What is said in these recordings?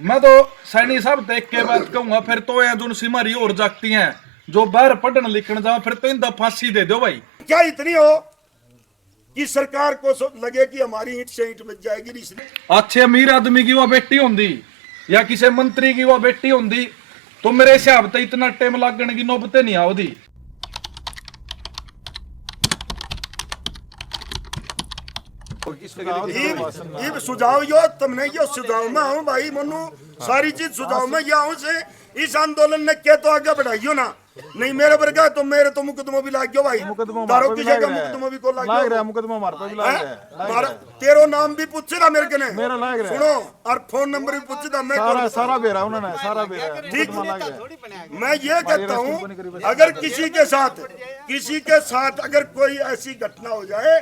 मैं तो सैनी साहब देख के बात कहूंगा, फिर तो ये दोनों सिमारी और जागती हैं जो बाहर पढ़ने लिखने जाओ, फिर तो इनका फांसी दे दो भाई। क्या इतनी हो कि सरकार को लगे कि हमारी ईंट से ईंट बच जाएगी, इसलिए अच्छे अमीर आदमी की वो बेटी होंगी या किसी मंत्री की वो बेटी होंगी तो मेरे हिसाब से इतना टाइम लगने की नौबत नहीं आओगी। ये सुझाव यो तुमने यो सुझाव में हूँ भाई मनु, सारी चीज सुझाव में यह हूँ से इस आंदोलन ने क्या तो आगे बढ़ाइयो ना, नहीं मेरे वर्गा तो मेरे तो मुकदमा भी लाग गयो भाई, दारू की जगह मुकदमा भी को लाग रहा, मुकदमा मार पे भी लाग रहा है। तेरो नाम भी पूछे ना मेरे कने, मेरा लाग रहा है। सुनो और फोन नंबर भी पूछे था, मैं सारा बेरा उन्होंने सारा बेरा ठीक। मैं ये कहता हूँ अगर किसी के साथ अगर कोई ऐसी घटना हो जाए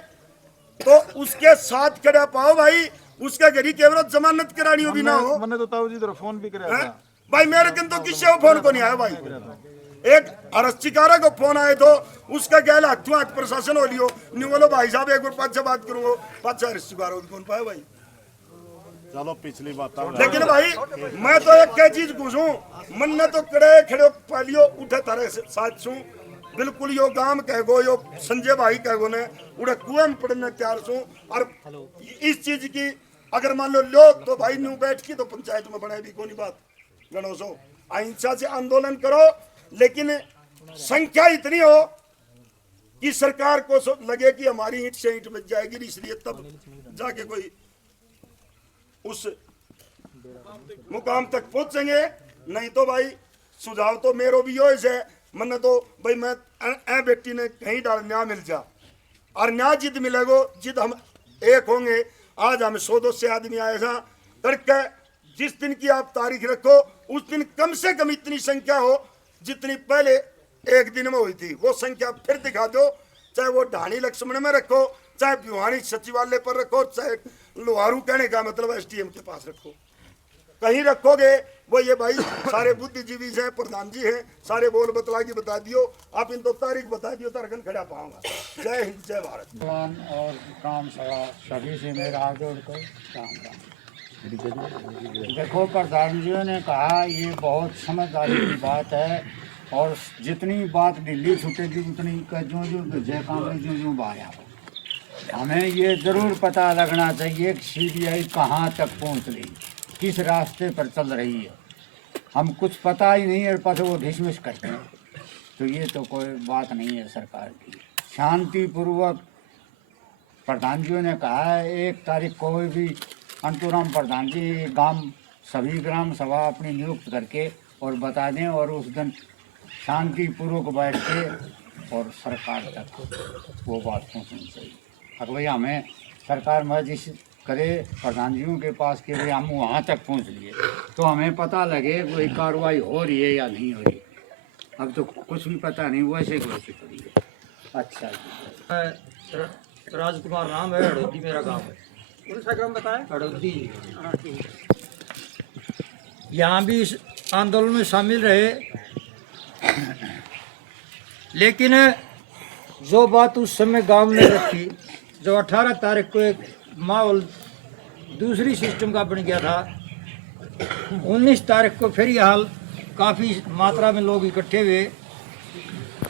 तो उसके साथ खड़ा पाओ भाई, उसके घड़ी केवल जमानत करानी हो भी ना हो। मैंने तो ताऊ जी इधर फोन भी कराया था भाई, मेरे किन तो किसी को फोन को नहीं आया भाई। एक अरस्तिकारा को फोन आए तो उसका गैल हाथों हाथ प्रशासन हो लियो, नहीं बोलो भाई साहब एक बार पाँच बात करूंगा, पाँच अरस्तिकारा कौन पाया भाई। चलो पिछली बात। लेकिन भाई मैं तो एक क्या चीज पूछूं, मन ने तो कड़े खड़े पालियो उठे तारे साथ सू बिल्कुल यो गांव कह गो, यो संजय भाई कह गो ने उड़े कुएं में पड़ने तैयार सू। और इस चीज की अगर मान लो तो भाई न्यू बैठ की तो पंचायत में बने भी कोई बात गणोसो, अहिंसा से आंदोलन करो, लेकिन संख्या इतनी हो कि सरकार को लगे कि हमारी ईंट से ईंट बच जाएगी, इसलिए तब जाके कोई उस मुकाम तक पहुंचेंगे। नहीं तो भाई सुझाव तो मेरो भी यो है, मन तो भाई मैं बेटी ने कहीं डाल न्याय मिल जा, और न्याय जिद मिलेगो जिद हम एक होंगे। आज हम 100-200 आदमी आए था तड़के, जिस दिन की आप तारीख रखो उस दिन कम से कम इतनी संख्या हो जितनी पहले एक दिन में हुई थी, वो संख्या फिर दिखा दो, चाहे वो ढाणी लक्ष्मण में रखो, चाहे भिवानी सचिवालय पर रखो, चाहे लोहारू कहने का मतलब एसडीएम के पास रखो, कहीं रखोगे वो ये भाई सारे बुद्धिजीवी हैं, प्रधान जी हैं, सारे बोल बतला की बता दियो, आप इन तो तारीख बता दियो तरगन खड़ा पाऊंगा। जय हिंद जय भारत। और काम सभी से मेरा आगे उड़कर काम। देखो प्रधान जी ने कहा ये बहुत समझदारी की बात है, और जितनी बात दिल्ली छूटेगी उतनी जो जय कांग्रेस जो बाया, हमें ये ज़रूर पता लगना चाहिए कि सीबीआई कहाँ तक पहुँच रही, किस रास्ते पर चल रही है। हम कुछ पता ही नहीं है, पर वो डिसमिस करते हैं, तो ये तो कोई बात नहीं है सरकार की। शांतिपूर्वक प्रधान जी ने कहा है 1 तारीख को भी अंतुराम प्रधान जी सभी ग्राम सभा अपनी नियुक्त करके और बता दें, और उस दिन शांतिपूर्वक बैठ के और सरकार तक वो बात पहुँचनी चाहिए। अगर भैया हमें सरकार मर्जी करे प्रधान जियों के पास कि भाई हम वहाँ तक पहुँच लिए, तो हमें पता लगे कोई कार्रवाई हो रही है या नहीं हो रही। अब तो कुछ भी पता नहीं, वैसे कैसे करिए। अच्छा राजकुमार नाम है, हड़ौदी मेरा गांव है। कौन सा गांव बताया? हड़ौदी। यहाँ भी इस आंदोलन में शामिल रहे, लेकिन जो बात उस समय गांव में रखी, जो 18 तारीख को एक माहौल दूसरी सिस्टम का बन गया था, 19 तारीख को फिर यह हाल काफ़ी मात्रा में लोग इकट्ठे हुए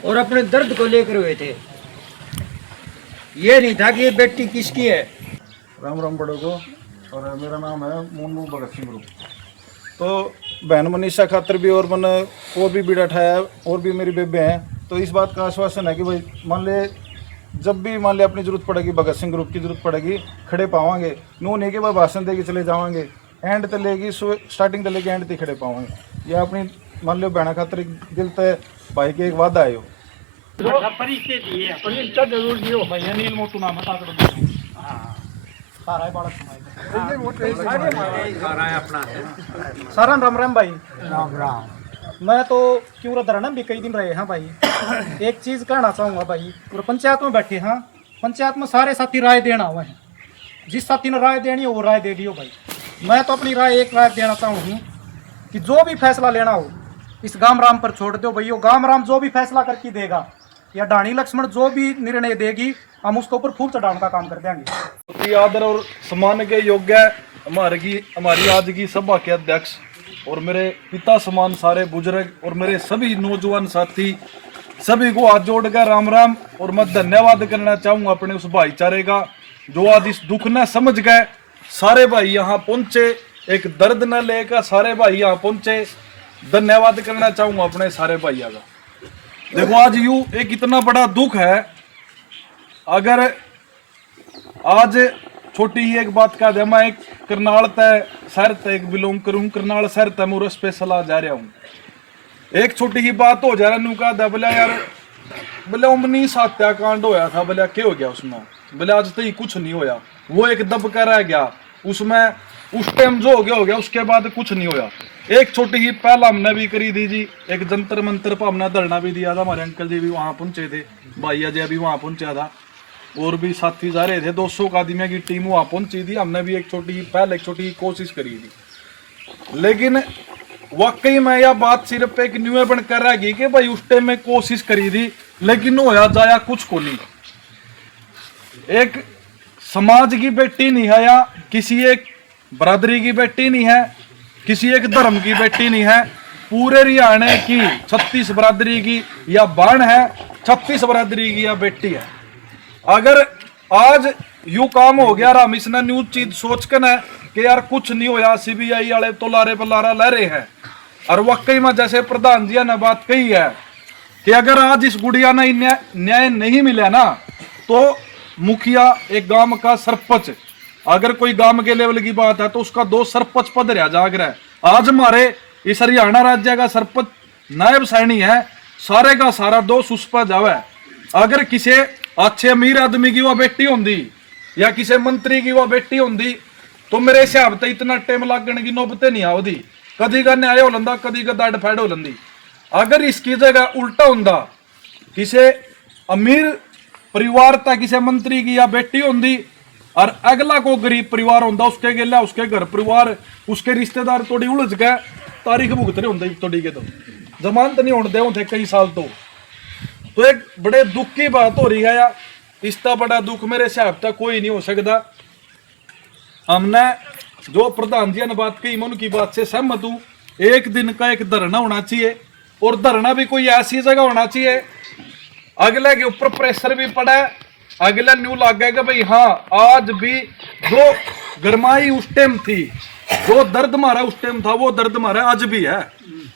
और अपने दर्द को लेकर हुए थे। ये नहीं था कि ये बेटी किसकी है। राम राम बड़ों को, और मेरा नाम है मोनू भगत सिंह ग्रुप। तो बहन मनीषा खातर भी और मैंने और भी बीड़ा उठाया, और भी मेरी बेबे हैं, तो इस बात का आश्वासन है कि भाई मान ले जब भी मान ले अपनी जरूरत पड़ेगी, भगत सिंह ग्रुप की जरूरत पड़ेगी, खड़े पावांगे। नू नहीं कि भाई भाषण देके चले जावांगे, एंड तक लेगी स्टार्टिंग तक लेके एंड तक खड़े पावांगे। ये अपनी मान लो बहना खातर दिल तय भाई के एक वादा आयो सारा राम राम भाई। राम राम। मैं तो क्यों धरना भी कई दिन रहे हैं भाई। एक चीज कहना चाहूँगा भाई, पूरे पंचायत में बैठे हैं, पंचायत में सारे साथी राय देना हुए हैं, जिस साथी ने राय देनी हो वो राय दे दियो भाई। मैं तो अपनी एक राय देना चाहूँ कि जो भी फैसला लेना हो इस गाम राम पर छोड़ दो भाई। गाम राम जो भी फैसला करके देगा, या ढाणी लक्ष्मण जो भी निर्णय देगी, हम उसके ऊपर फूल चढ़ाने का काम कर देंगे। आदर और सम्मान के योग्य हमारी आज की सभा के अध्यक्ष और मेरे पिता समान सारे बुजुर्ग और मेरे सभी नौजवान साथी सभी को हाथ जोड़कर राम राम। और मैं धन्यवाद करना चाहूंगा अपने उस भाईचारे का जो आज इस दुख न समझ गए सारे भाई यहाँ पहुंचे, एक दर्द न लेकर सारे भाई यहाँ पहुंचे। धन्यवाद करना चाहूंगा अपने सारे भाइयों का। देखो आज यू एक इतना बड़ा दुख है, अगर आज छोटी ही एक बात कह दे, मैं एक करनाल तय शहर तय एक बिलोंग करूं, करनाल शहर तय मोर स्पेशल आ जा रहा हूं। एक छोटी ही बात हो जा रहा नू कह दे बोले यार बोले उमनी हत्याकांड होया था, बोले क्या हो गया उसमें, बोले आज तो ही कुछ नहीं होया, वो एक दब कर रह गया उसमें, उस टाइम जो हो गया उसके बाद कुछ नहीं होया। एक छोटी ही पहला हमने भी करी दी जी, एक जंतर मंतर पर हमने धरना भी दिया था, हमारे अंकल जी भी वहां पहुंचे थे, भाई अजय भी वहां पहुंचा था और भी साथी जा रहे थे, 200 आदमियों की टीम वहां पहुंची थी। हमने भी एक छोटी ही कोशिश करी थी, लेकिन वाकई में यह बात सिर्फ एक न्यू बन कर रहेगी कि भाई उस टाइम में कोशिश करी थी लेकिन होया जाया कुछ को नहीं। एक समाज की बेटी नहीं है या किसी एक बरादरी की बेटी नहीं है, किसी एक धर्म की बेटी नहीं है, पूरे हरियाणा की 36 बरादरी की या बाण है, 36 बरादरी की या बेटी है। अगर आज यू काम हो गया हम इसने न्यूज चीज सोच कर न कि यार कुछ नहीं होया, सीबीआई वाले तो लारे पलारा ले रहे हैं। और वाकई में जैसे प्रधान जी ने बात कही है कि अगर आज इस गुड़िया ने न्याय नहीं मिला ना तो मुखिया एक गांव का सरपंच, अगर कोई गांव के लेवल की बात है तो उसका 2 सरपंच पद रहा जाग रहा है। आज हमारे इस हरियाणा राज्य का सरपंच नायब सैनी है, सारे का सारा दोष उस पर जावे। अगर किसी अच्छे अमीर आदमी की वह बेटी होंगी या किसी मंत्री की वह बेटी होंगी तो मेरे हिसाब से इतना टाइम लगने की नौबत नहीं आवती, कदी का न्याय हो लंदा, कदी का दाड़ फैड हो लंदी। अगर इसकी जगह उल्टा होंदा, किसी अमीर परिवार तक किसी मंत्री की या बेटी होंगी और अगला को गरीब परिवार होंदा, उसके गेला उसके घर परिवार उसके रिश्तेदार थोड़ी उलझ गए, तारीख भुगतने होंगे थोड़ी के तो जमानत नहीं होने दे कई साल तो एक बड़े दुख की बात हो रही है यार। इसका बड़ा दुख मेरे हिसाब तक कोई नहीं हो सकता। हमने जो प्रधान जी ने बात कही मैं उनकी बात से सहमत हूँ। एक दिन का एक धरना होना चाहिए और धरना भी कोई ऐसी जगह होना चाहिए अगले के ऊपर प्रेशर भी पड़ा है, अगला न्यू लग गया कि भाई हाँ आज भी जो गरमाई उस टाइम थी, जो दर्द मारा उस टाइम था वो दर्द मारा आज भी है।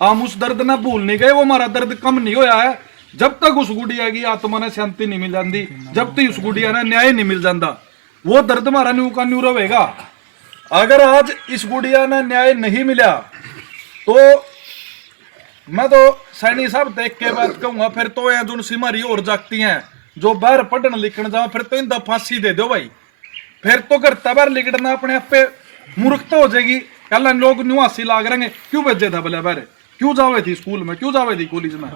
हम उस दर्द ना भूल नहीं गए, वो हमारा दर्द कम नहीं होया है। जब तक उस गुड़िया की आत्मा ने शांति नहीं मिल जाती, जब तक उस गुड़िया ने न्याय नहीं मिल जाता, वो दर्द मारा न्यू का न्यू रहेगा। अगर आज इस गुड़िया ने न्याय नहीं मिला तो मैं तो सैनी साहब देख के बात कहूंगा फिर तो ये जो सिमारी और जागती हैं जो बाहर पढ़ने लिखने जाओ फिर तो इनका फांसी दे दो भाई, फिर तो करता बाहर लिखना अपने आप पे मूर्खता हो जाएगी। कल लोग न्यूआसी लाग रहेंगे क्यों भेजे था बोले बाहर, क्यों जावे थी स्कूल में, क्यों जावे थी कॉलेज में।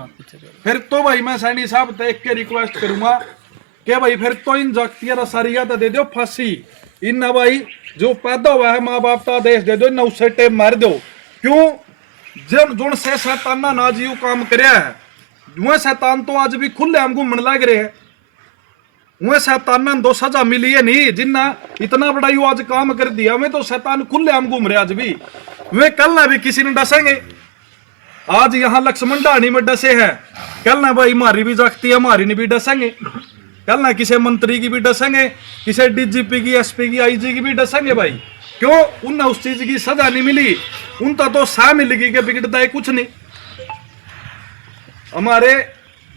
फिर तो भाई मैं सैनी साहब देख के रिक्वेस्ट करूंगा कि भाई फिर तो इन जागतिया सारिया तो दे दो फांसी, इन भाई जो पैदा हुआ है माँ बाप का आदेश दे दो, इन उससे टेप मार दो। क्यों जन जुन से शैताना ना जी काम करया है, वह शैतान तो आज भी खुले हम घूमने लग रहे हैं। वह शैतान दो सजा मिली है नहीं, जिन्ना इतना बड़ा यू आज काम कर दिया मैं तो शैतान खुले हम घूम रहे आज भी। वे कल ना भी किसी ने डसेंगे, आज यहाँ लक्ष्मण ढाणी में डसे है, कल ना भाई हमारी भी जागती है हमारी ने भी डसेंगे, कल ना किसी मंत्री की भी डसेंगे, किसी डीजीपी की एसपी की आईजी की भी डसेंगे भाई। क्यों उन्हें उस चीज की सजा नहीं मिली, उनका तो सह मिलेगी कि बिगड़ता है कुछ नहीं। हमारे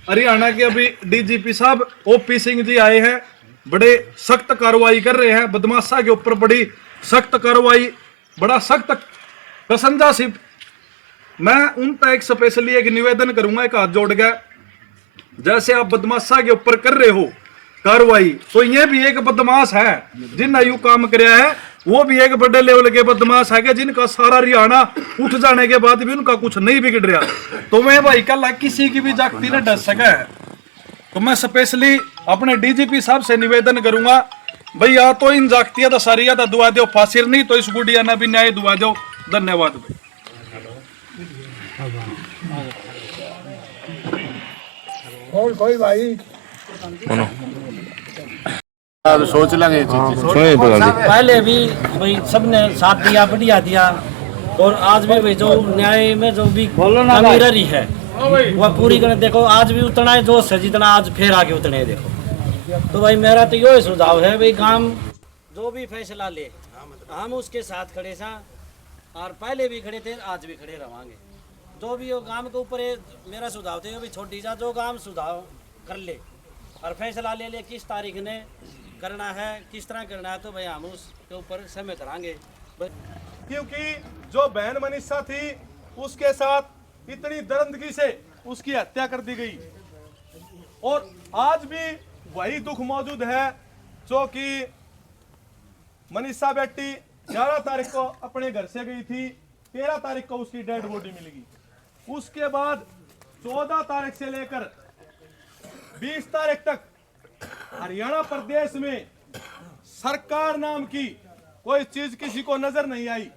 हरियाणा के अभी डीजीपी साहब ओपी सिंह जी आए हैं, बड़े सख्त कार्रवाई कर रहे हैं बदमाशा के ऊपर, बड़ी सख्त कार्रवाई, बड़ा सख्त प्रशंसा सिर्फ। मैं उन तक एक स्पेशली एक निवेदन करूंगा एक हाथ जोड़ गया, जैसे आप बदमाशा के ऊपर कर रहे हो कार्रवाई तो ये भी एक बदमाश है जिन यू काम कराया है, वो भी एक बड़े लेवल के बदमाश है जिनका सारा हरियाणा उठ जाने के बाद भी उनका कुछ नहीं बिगड़ रहा। तो मैं भाई कल किसी की भी जागती ने डर सका है, तो मैं स्पेशली अपने डीजीपी साहब से निवेदन करूंगा भाई या तो इन जागतिया तो सारिया तो दुआ दो फांसी, नहीं तो इस गुड़िया ने भी न्याय दुआ दो। धन्यवाद भाई। और कोई भाई सोच लेंगे पहले भी भाई सबने साथ दिया, बढ़िया दिया, और आज भी भाई जो न्याय में जो भी कमी रही है वह पूरी करने। देखो आज भी उतना है जोश है जितना आज फिर आगे उतने है। देखो तो भाई मेरा तो यही सुझाव है भाई काम जो भी फैसला ले हम उसके साथ खड़े सा, और पहले भी खड़े थे, आज भी खड़े रहेंगे। जो भी वो काम के ऊपर मेरा सुझाव थे, भी छोटी जा जो काम सुझाव कर ले और फैसला ले ले किस तारीख ने करना है, किस तरह करना है, तो भाई हम उसके ऊपर समय करांगे। क्योंकि जो बहन मनीषा थी उसके साथ इतनी दरिंदगी से उसकी हत्या कर दी गई, और आज भी वही दुख मौजूद है जो कि मनीषा बेटी 11 तारीख को अपने घर से गई थी, 13 तारीख को उसकी डेड बॉडी मिलेगी। उसके बाद 14 तारीख से लेकर 20 तारीख तक हरियाणा प्रदेश में सरकार नाम की कोई चीज किसी को नजर नहीं आई।